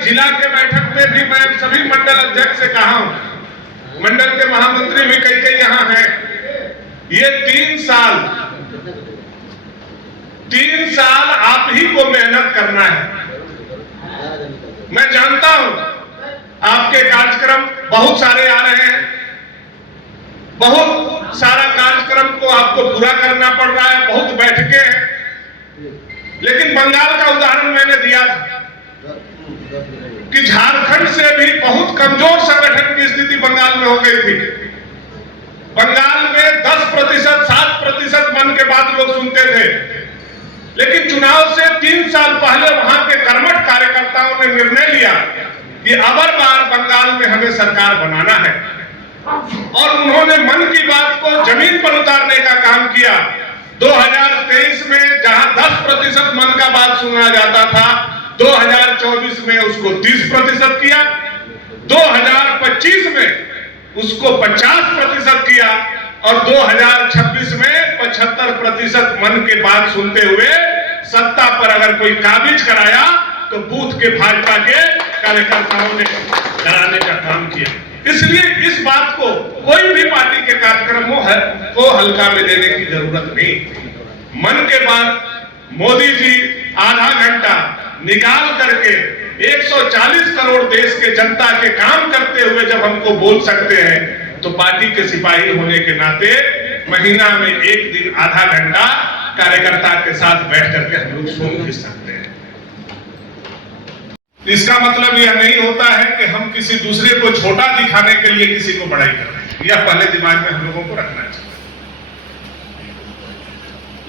जिला के बैठक में भी मैं सभी मंडल अध्यक्ष से कहा हूं, मंडल के महामंत्री भी कई यहाँ हैं, ये 3 साल आप ही को मेहनत करना है। मैं जानता हूं आपके कार्यक्रम बहुत सारे आ रहे हैं, बहुत सारा कार्यक्रम को आपको पूरा करना पड़ रहा है, बहुत बैठकें हैं, लेकिन बंगाल का उदाहरण मैंने दिया था कि झारखंड से भी बहुत कमजोर संगठन की स्थिति बंगाल में हो गई थी। बंगाल में 10%, 7% मन के बात लोग सुनते थे, लेकिन चुनाव से 3 साल पहले वहां के कर्मठ कार्यकर्ताओं ने निर्णय लिया कि अबर बार बंगाल में हमें सरकार बनाना है, और उन्होंने मन की बात को जमीन पर उतारने का काम किया। 2023 में जहां 10% मन का बात सुना जाता था, 2024 में उसको 30% किया, 2025 में उसको 50% किया, और 2026 में 75% मन के बात सुनते हुए सत्ता पर अगर कोई काबिज कराया तो बूथ के भाजपा के कार्यकर्ताओं ने कराने का काम किया। इसलिए इस बात को कोई भी पार्टी के कार्यक्रमों को हल्का में लेने की जरूरत नहीं। मन के बाद मोदी जी आधा घंटा निकाल करके 140 करोड़ देश के जनता के काम करते हुए जब हमको बोल सकते हैं, तो पार्टी के सिपाही होने के नाते महीना में एक दिन आधा घंटा कार्यकर्ता के साथ बैठ करके हम लोग सुन भी सकते हैं। इसका मतलब यह नहीं होता है कि हम किसी दूसरे को छोटा दिखाने के लिए किसी को बड़ाई कर रहे हैं, यह पहले दिमाग में हम लोगों को रखना चाहिए।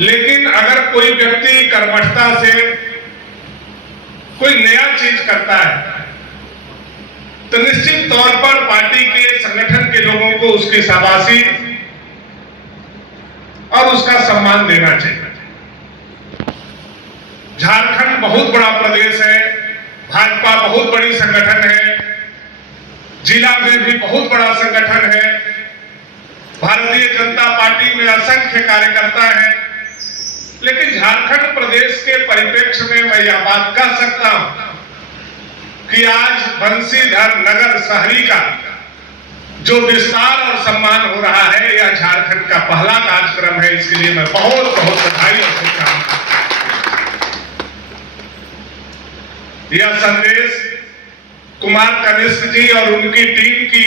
लेकिन अगर कोई व्यक्ति कर्मठता से कोई नया चीज करता है, तो निश्चित तौर पर पार्टी के संगठन के लोगों को उसकी शाबाशी और उसका सम्मान देना चाहिए। झारखंड बहुत बड़ा प्रदेश है, भाजपा बहुत बड़ी संगठन है, जिला में भी बहुत बड़ा संगठन है, भारतीय जनता पार्टी में असंख्य कार्यकर्ता हैं, लेकिन झारखंड प्रदेश के परिप्रेक्ष्य में मैं यह बात कह सकता हूं कि आज बंसीधर नगर शहरी का जो विस्तार और सम्मान हो रहा है, यह झारखंड का पहला कार्यक्रम है। इसके लिए मैं बहुत बहुत बधाई और शुभकामनाएं। यह संदेश कुमार कनिष्क जी और उनकी टीम की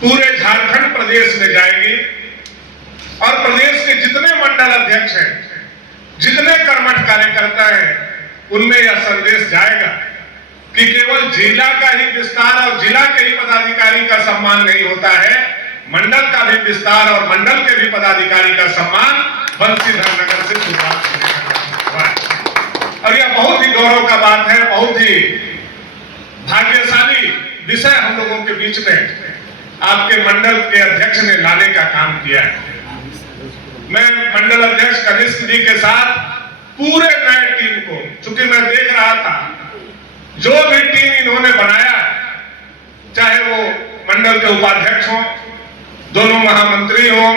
पूरे झारखंड प्रदेश में जाएगी, और प्रदेश के जितने मंडल अध्यक्ष हैं, जितने कर्मठ कार्यकर्ता हैं, उनमें यह संदेश जाएगा कि केवल जिला का ही विस्तार और जिला के ही पदाधिकारी का सम्मान नहीं होता है, मंडल का भी विस्तार और मंडल के भी पदाधिकारी का सम्मान बंसीधर नगर से शुरुआत करने का काम हुआ है। और यह बहुत ही गौरव का बात है, बहुत ही भाग्यशाली विषय हम लोगों के बीच में आपके मंडल के अध्यक्ष ने लाने का काम किया है। मैं मंडल अध्यक्ष कनिष्क जी के साथ पूरे नए टीम को, चूंकि मैं देख रहा था जो भी टीम इन्होंने बनाया, चाहे वो मंडल के उपाध्यक्ष हो, दोनों महामंत्री हो,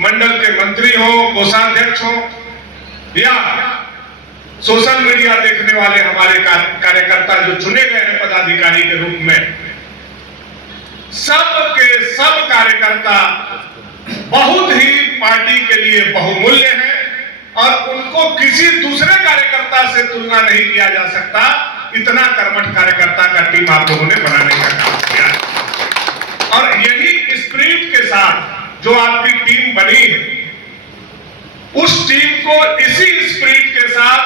मंडल के मंत्री हो, कोषाध्यक्ष हो, या सोशल मीडिया देखने वाले हमारे कार्यकर्ता जो चुने गए हैं पदाधिकारी के रूप में, सब के सब कार्यकर्ता बहुत ही पार्टी के लिए बहुमूल्य हैं, और उनको किसी दूसरे कार्यकर्ता से तुलना नहीं किया जा सकता। इतना कर्मठ कार्यकर्ता का टीम आप लोगों ने बनाने का काम किया, और यही स्पिरिट के साथ जो आपकी टीम बनी है, उस टीम को इसी स्पिरिट के साथ,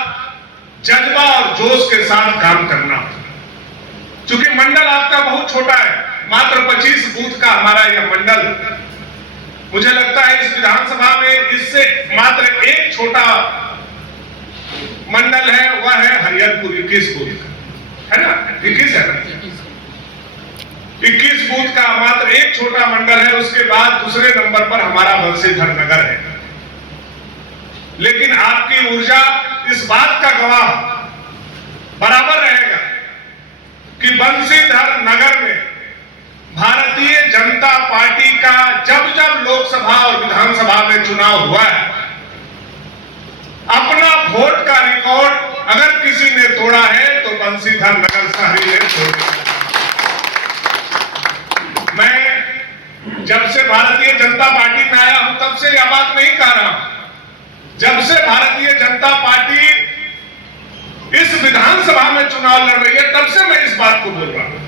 जज्बा और जोश के साथ काम करना होगा। चूंकि मंडल आपका बहुत छोटा है, मात्र 25 बूथ का हमारा यह मंडल, मुझे लगता है इस विधानसभा में इससे मात्र एक छोटा मंडल है, वह है हरिहरपुर 21 बूथ का, है ना, 21 है ना, 21 बूथ का मात्र एक छोटा मंडल है। उसके बाद दूसरे नंबर पर हमारा बंसीधर नगर है। लेकिन आपकी ऊर्जा इस बात का गवाह बराबर रहेगा कि बंसीधर नगर में भारतीय जनता पार्टी का जब जब लोकसभा और विधानसभा में चुनाव हुआ है, अपना वोट का रिकॉर्ड अगर किसी ने तोड़ा है तो बंशीधर नगर शहरी ने छोड़ दिया। मैं जब से भारतीय जनता पार्टी में आया हूं तब से यह बात नहीं कह रहा हूं। जब से भारतीय जनता पार्टी इस विधानसभा में चुनाव लड़ रही है तब से मैं इस बात को बोल रहा हूं।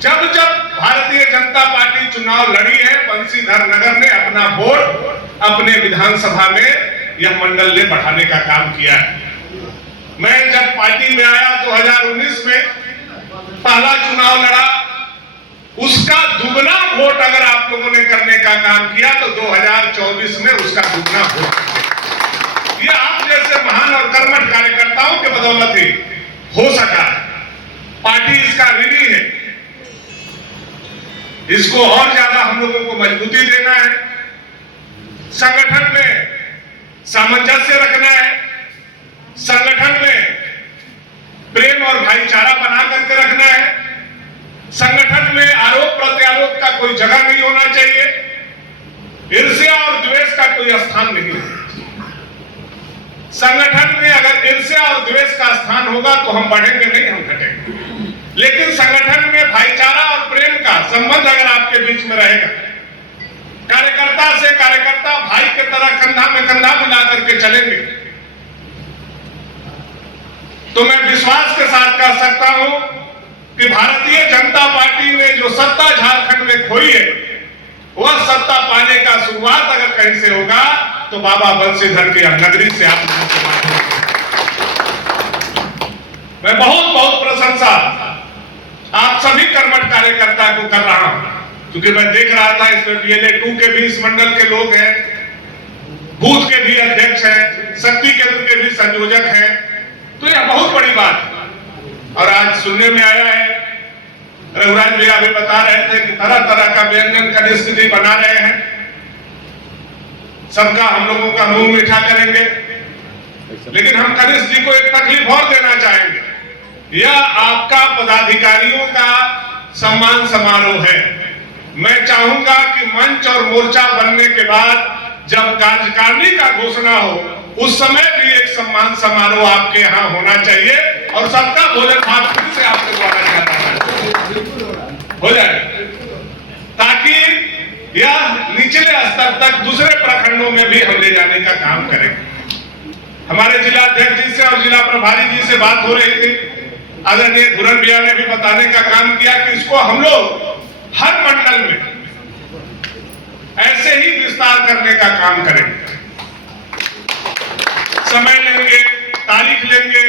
जब जब भारतीय जनता पार्टी चुनाव लड़ी है, बंशीधर नगर ने अपना वोट अपने विधानसभा में यह मंडल ने बढ़ाने का काम किया है। मैं जब पार्टी में आया 2019 में पहला चुनाव लड़ा, उसका दुगना वोट अगर आप लोगों ने करने का काम किया तो 2024 में उसका दुगना वोट। यह आप जैसे महान और कर्मठ कार्यकर्ताओं के बदौलत ही हो सका। पार्टी इसका ऋणी है, इसको और ज्यादा हम लोगों को मजबूती देना है, संगठन में सामंजस्य रखना है, संगठन में प्रेम और भाईचारा बना करके रखना है, संगठन में आरोप प्रत्यारोप का कोई जगह नहीं होना चाहिए, ईर्ष्या और द्वेष का कोई स्थान नहीं है। संगठन में अगर ईर्ष्या और द्वेष का स्थान होगा तो हम बढ़ेंगे नहीं, हम घटेंगे। लेकिन संगठन में भाईचारा और प्रेम का संबंध अगर आपके बीच में रहेगा, कार्यकर्ता से कार्यकर्ता भाई की तरह कंधा में कंधा मिला करके चलेंगे, तो मैं विश्वास के साथ कह सकता हूं कि भारतीय जनता पार्टी ने जो सत्ता झारखंड में खोई है, वह सत्ता पाने का शुरुआत अगर कहीं से होगा तो बाबा बंशीधर की नगरी से आप लोगों से बात होगी। मैं बहुत बहुत प्रशंसा आप सभी कर्मठ कार्यकर्ता को कर रहा हूं, क्योंकि मैं देख रहा था इसमें PLA 2 के भी इस मंडल के लोग हैं, बूथ के भी अध्यक्ष हैं, शक्ति केंद्र के भी संयोजक हैं, तो यह बहुत बड़ी बात है। और आज सुनने में आया है, रघुराज भैया भी बता रहे थे कि तरह तरह का व्यंजन का स्थिति बना रहे हैं, सबका हम लोगों का मुंह मीठा करेंगे। लेकिन हम कनिष्ठ जी को एक तकलीफ और देना चाहेंगे, यह आपका पदाधिकारियों का सम्मान समारोह है। मैं चाहूंगा कि मंच और मोर्चा बनने के बाद जब कार्यकारिणी का घोषणा हो, उस समय भी एक सम्मान समारोह आपके यहाँ होना चाहिए और सबका भोजन भात फिर से आपके द्वारा हो जाए, ताकि यह निचले स्तर तक दूसरे प्रखंडों में भी हम ले जाने का काम करें। हमारे जिला अध्यक्ष जी से और जिला प्रभारी जी से बात हो रही थी, आदरणीय धुरन भैया ने भी बताने का काम किया कि इसको हम लोग हर मंडल में ऐसे ही विस्तार करने का काम करेंगे। समय लेंगे, तारीख लेंगे,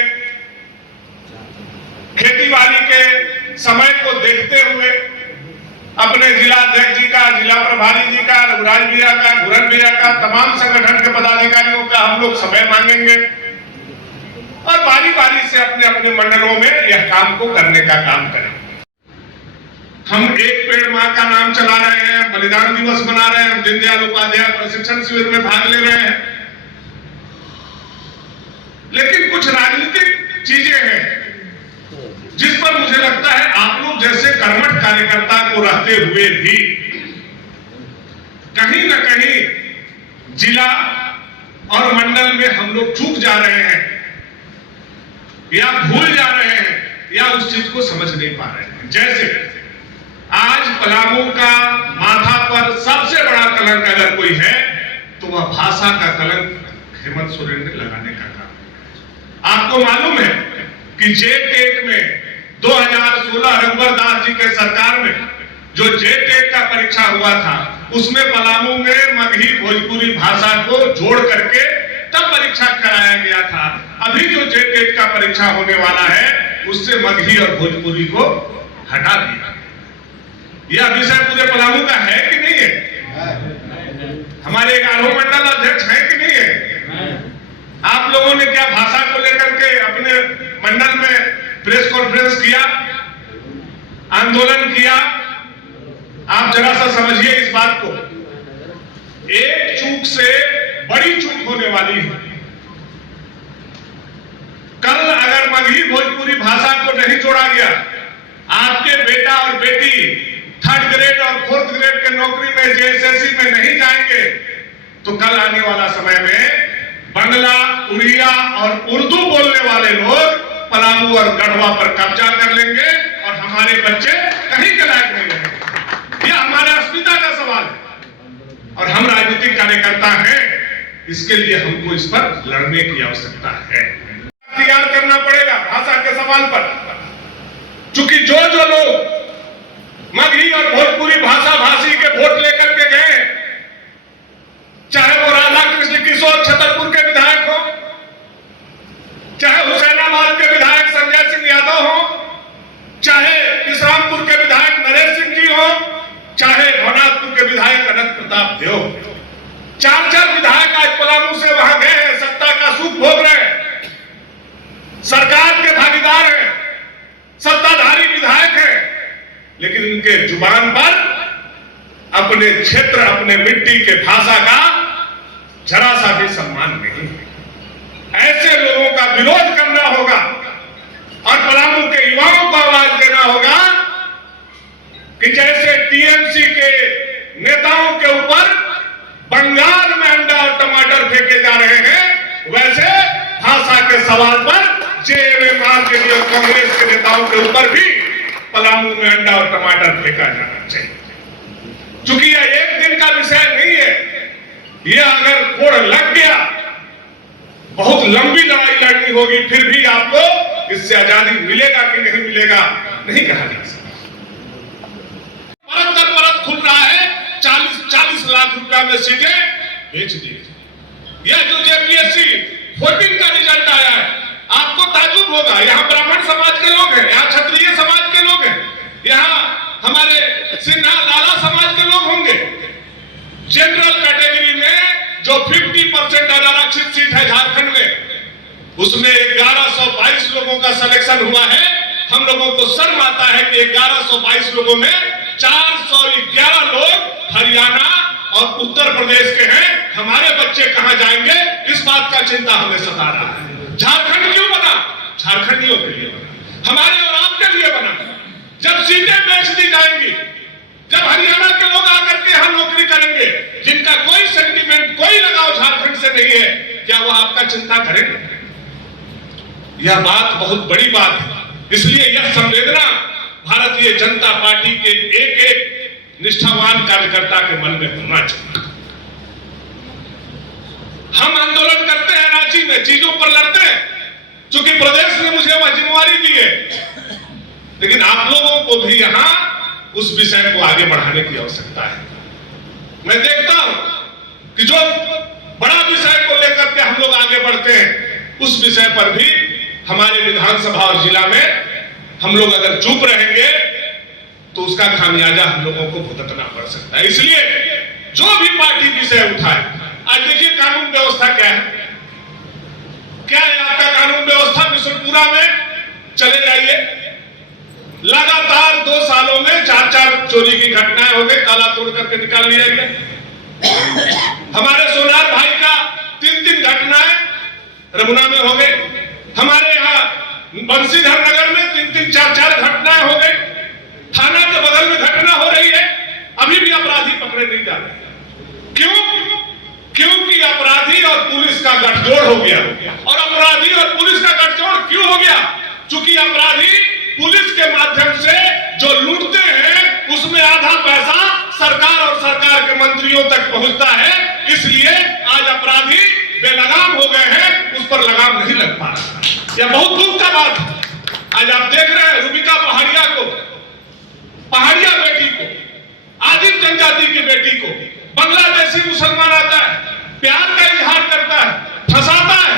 खेती बाड़ी के समय को देखते हुए अपने जिला अध्यक्ष जी का, जिला प्रभारी जी का, रघुराज भैया का, धुरन भैया का, तमाम संगठन के पदाधिकारियों का हम लोग समय मांगेंगे और बारी बारी से अपने अपने मंडलों में यह काम को करने का काम करेंगे। हम एक पेड़ मां का नाम चला रहे हैं, बलिदान दिवस मना रहे हैं, हम दीनदयाल उपाध्याय प्रशिक्षण शिविर में भाग ले रहे हैं, लेकिन कुछ राजनीतिक चीजें हैं जिस पर मुझे लगता है आप लोग जैसे कर्मठ कार्यकर्ता को रहते हुए भी कहीं न कहीं जिला और मंडल में हम लोग चूक जा रहे हैं या भूल जा रहे हैं या उस चीज को समझ नहीं पा रहे हैं। जैसे आज पलामू का माथा पर सबसे बड़ा कलंक अगर कोई है तो वह भाषा का कलंक हेमंत सोरेन ने लगाने का काम। आपको मालूम है कि JTET में 2016 रघुवर दास जी के सरकार में जो JTET का परीक्षा हुआ था, उसमें पलामू में मगही भोजपुरी भाषा को जोड़ करके तब परीक्षा कराया गया था। अभी जो JTET का परीक्षा होने वाला है उससे मगही और भोजपुरी को हटा दिया। यह विषय पूरे पलामू का है कि नहीं है? हमारे 11 मंडल अध्यक्ष है कि नहीं है? आप लोगों ने क्या भाषा को लेकर के अपने मंडल में प्रेस कॉन्फ्रेंस किया, आंदोलन किया? आप जरा सा समझिए इस बात को। एक चूक से बड़ी चूक होने वाली है। कल अगर मगही भोजपुरी भाषा को नहीं जोड़ा गया, आपके बेटा और बेटी 3rd ग्रेड और 4th ग्रेड के नौकरी में JSSC में नहीं जाएंगे, तो कल आने वाला समय में बंगला, उड़िया और उर्दू बोलने वाले लोग पलामू और गढ़वा पर कब्जा कर लेंगे और हमारे बच्चे कहीं के लायक नहीं रहेंगे। यह हमारे अस्मिता का सवाल है और हम राजनीतिक कार्यकर्ता हैं, इसके लिए हमको इस पर लड़ने की आवश्यकता है। तैयार करना पड़ेगा भाषा के सवाल पर, क्योंकि जो लोग मगही और भोजपुरी भाषा भाषी के वोट लेकर के गए, चाहे वो राधा कृष्ण किशोर छतरपुर के विधायक हो, चाहे हुसैनाबाद के विधायक संजय सिंह यादव हो, चाहे इस्लामपुर के विधायक नरेश सिंह जी हो, चाहे भवनाथपुर के विधायक अनंत प्रताप देव, चार विधायक आज पलामू से वहां गए हैं, सत्ता का सुख भोग रहे हैं, सरकार के भागीदार हैं, सत्ताधारी विधायक हैं, लेकिन इनके जुबान पर अपने क्षेत्र अपने मिट्टी के भाषा का जरा सा भी सम्मान नहीं है। ऐसे लोगों का विरोध करना होगा और पलामू के युवाओं को आवाज देना होगा कि जैसे टीएमसी के नेताओं के ऊपर बंगाल में अंडा और टमाटर फेंके जा रहे हैं, वैसे भाषा के सवाल पर जेएमएम आरजेडी और कांग्रेस के नेताओं के ऊपर भी पलामू में अंडा और टमाटर फेंका जाना चाहिए। क्योंकि यह एक दिन का विषय नहीं है, यह अगर कोड़ लग गया बहुत लंबी लड़ाई लड़नी होगी, फिर भी आपको इससे आजादी मिलेगा कि नहीं मिलेगा नहीं कहा जा सकता। परत दर परत खुल रहा है, 40 लाख रुपया में सीटें बेच दी। यह जो जेपीएससी 14 का रिजल्ट आया है, आपको ताजुब होगा, यहाँ ब्राह्मण समाज के लोग हैं, यहाँ क्षत्रिय समाज के लोग हैं, यहाँ हमारे सिन्हा लाला समाज के लोग होंगे। जनरल कैटेगरी में जो 50% अनारक्षित सीट है झारखंड में, उसमें 1122 लोगों का सिलेक्शन हुआ है। हम लोगों को शर्म आता है कि 1122 लोगों में 411 लोग हरियाणा और उत्तर प्रदेश के हैं। हमारे बच्चे कहां जाएंगे, इस बात का चिंता हमें सता रहा है। झारखंड क्यों बना? झारखंडियों के लिए बना, हमारे और आपके लिए बना। जब सीटें बेच दी जाएंगी, जब हरियाणा के लोग आकर के यहां नौकरी करेंगे, जिनका कोई सेंटीमेंट कोई लगाव झारखंड से नहीं है, क्या वो आपका चिंता करेंगे? यह बात बहुत बड़ी बात है। इसलिए यह संवेदना भारतीय जनता पार्टी के एक एक निष्ठावान कार्यकर्ता के मन में होना चाहिए। हम आंदोलन करते हैं रांची में, चीजों पर लड़ते हैं, क्योंकि प्रदेश ने मुझे वह जिम्मेवारी दी है, लेकिन आप लोगों को भी यहां उस विषय को आगे बढ़ाने की आवश्यकता है। मैं देखता हूं कि जो बड़ा विषय को लेकर के हम लोग आगे बढ़ते हैं, उस विषय पर भी हमारे विधानसभा और जिला में हम लोग अगर चुप रहेंगे तो उसका खामियाजा हम लोगों को भुगतना पड़ सकता है। इसलिए जो भी पार्टी विषय उठाए, आज देखिए कानून व्यवस्था क्या है, क्या है आपका कानून व्यवस्था? बिशनपुरा में चले जाइए, लगातार 2 सालों में 4 चोरी की घटनाएं हो गई, ताला तोड़ करके निकाल लिया गया। हमारे सोनार भाई का 3 घटनाएं रमुना में हो गई। हमारे यहाँ बंसीधर नगर में 3 4 घटनाएं हो गई। थाना के बगल में घटना हो रही है, अभी भी अपराधी पकड़े नहीं जा रहे। क्यों? क्योंकि अपराधी और पुलिस का गठजोड़ हो गया। और अपराधी और पुलिस का गठजोड़ क्यों हो गया? क्योंकि अपराधी पुलिस के माध्यम से जो लूटते हैं, उसमें आधा पैसा सरकार और सरकार के मंत्रियों तक पहुंचता है। इसलिए आज अपराधी बेलगाम हो गए हैं, उस पर लगाम नहीं लग पा रहा। यह बहुत दुख का बात है। आज आप देख रहे हैं रूबिका पहाड़िया को, पहाड़िया बेटी को, आदिम जनजाति की बेटी को बांग्लादेशी मुसलमान आता है, प्यार का इजहार करता है, फंसाता है,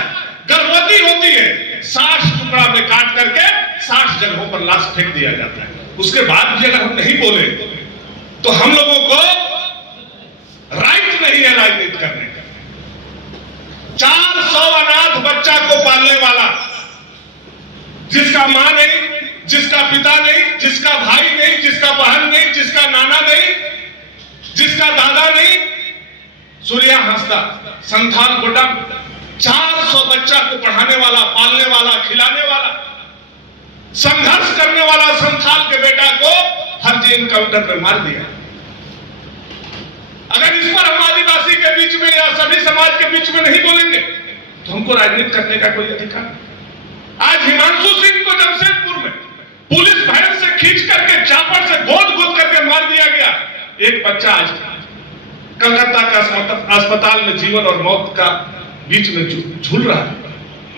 गर्भवती होती है, 60 टुकड़ा में काट करके 60 जगहों पर लाश फेंक दिया जाता है। उसके बाद भी अगर हम नहीं बोले तो हम लोगों को राइट नहीं है राजनीति करने का। 400 अनाथ बच्चा को पालने वाला, जिसका मां नहीं, जिसका पिता नहीं, जिसका भाई नहीं, जिसका बहन नहीं, जिसका नाना नहीं, जिसका दादा नहीं, सूर्या हंसदा संथाल गोटा 400 बच्चा को पढ़ाने वाला, पालने वाला, खिलाने वाला, संघर्ष करने वाला संथाल के बेटा को फर्जी इनकाउंटर पर मार दिया। अगर इस पर हम आदिवासी के बीच में या सभी समाज के बीच में नहीं बोलेंगे तो हमको राजनीति करने का कोई अधिकार नहीं। आज हिमांशु सिंह को जमशेदपुर में पुलिस भैंस से खींच करके चापर से गोद करके मार दिया गया। एक बच्चा आज कलकत्ता का अस्पताल में जीवन और मौत का बीच में झूल रहा है।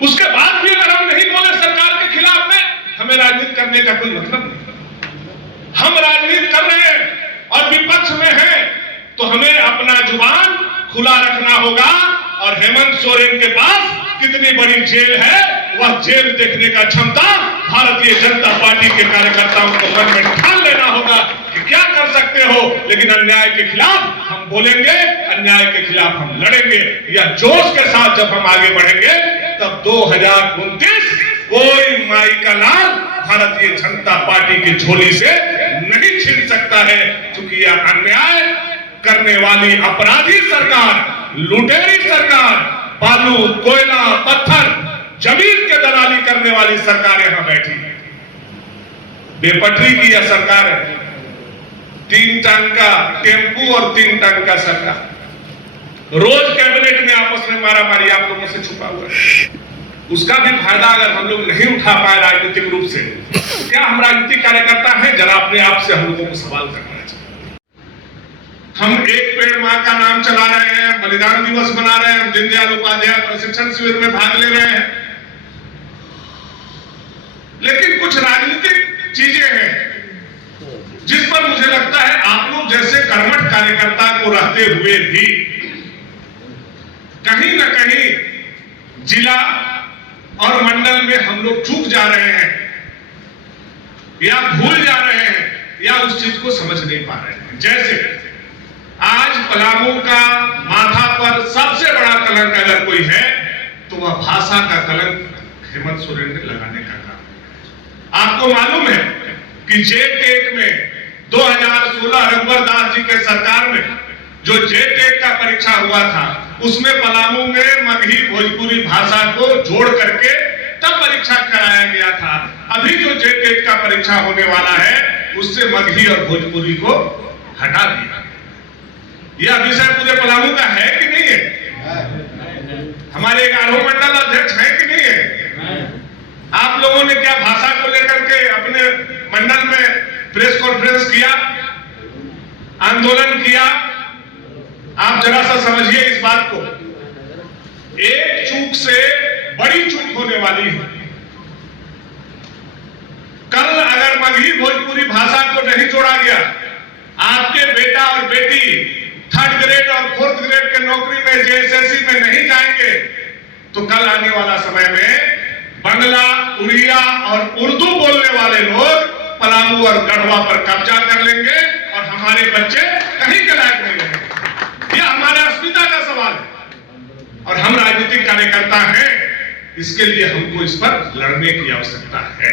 उसके बाद भी अगर हम नहीं बोले सरकार के खिलाफ में, हमें राजनीति करने का कोई मतलब नहीं। हम राजनीति कर रहे हैं और विपक्ष में हैं तो हमें अपना जुबान खुला रखना होगा। और हेमंत सोरेन के पास कितनी बड़ी जेल है, वह जेल देखने का क्षमता भारतीय जनता पार्टी के कार्यकर्ताओं को मन में ठान लेना होगा कि क्या कर सकते हो, लेकिन अन्याय के खिलाफ हम बोलेंगे, अन्याय के खिलाफ हम लड़ेंगे। या जोश के साथ जब हम आगे बढ़ेंगे तब 2029 कोई माई का लाल भारतीय जनता पार्टी की झोली से नहीं छीन सकता है, क्योंकि यह अन्याय करने वाली अपराधी सरकार, लुटेरी सरकार, बालू, कोयला, पत्थर, जमीन के दलाली करने वाली सरकार यहां बैठी है। बेपटरी की यह सरकार है। 3 टन का टेम्पू और 3 टन का सरकार। रोज कैबिनेट में आपस में मारामारी आप लोगों से छुपा हुआ है। उसका भी फायदा अगर हम लोग नहीं उठा पाए राजनीतिक रूप से, तो क्या हम राजनीतिक कार्यकर्ता हैं? जरा अपने आप से हम लोगों को सवाल करना चाहिए। हम एक पेड़ मां का नाम चला रहे हैं, बलिदान दिवस मना रहे हैं, हम दीनदयाल उपाध्याय प्रशिक्षण शिविर में भाग ले रहे हैं, लेकिन कुछ राजनीतिक चीजें हैं जिस पर मुझे लगता है आप लोग जैसे कर्मठ कार्यकर्ता को रहते हुए भी कहीं ना कहीं जिला और मंडल में हम लोग चूक जा रहे हैं या भूल जा रहे हैं या उस चीज को समझ नहीं पा रहे हैं। जैसे आज पलामू का माथा पर सबसे बड़ा कलंक अगर कोई है तो वह भाषा का कलंक हेमंत सोरेन ने लगाने का काम। आपको मालूम है कि जेटेट में 2016 रघुवर दास जी के सरकार में जो जेटेट का परीक्षा हुआ था, उसमें पलामू में मगही भोजपुरी भाषा को जोड़ करके तब परीक्षा कराया गया था। अभी जो जेटेट का परीक्षा होने वाला है उससे मगही और भोजपुरी को हटा दिया। यह विषय पूरे पलामू का है कि नहीं है? हमारे 11 मंडल अध्यक्ष है कि नहीं है? आप लोगों ने क्या भाषा को लेकर के अपने मंडल में प्रेस कॉन्फ्रेंस किया, आंदोलन किया? आप जरा सा समझिए इस बात को। एक चूक से बड़ी चूक होने वाली है। कल अगर मगही भोजपुरी भाषा को नहीं जोड़ा गया, आपके बेटा और बेटी 3rd ग्रेड और 4th ग्रेड के नौकरी में जेएसएससी में नहीं जाएंगे तो कल आने वाला समय में बंगला, उड़िया और उर्दू बोलने वाले लोग पलामू और गढ़वा पर कब्जा कर लेंगे और हमारे बच्चे कहीं के लायक नहीं रहेंगे। यह हमारे अस्मिता का सवाल है और हम राजनीतिक कार्यकर्ता हैं, इसके लिए हमको इस पर लड़ने की आवश्यकता है।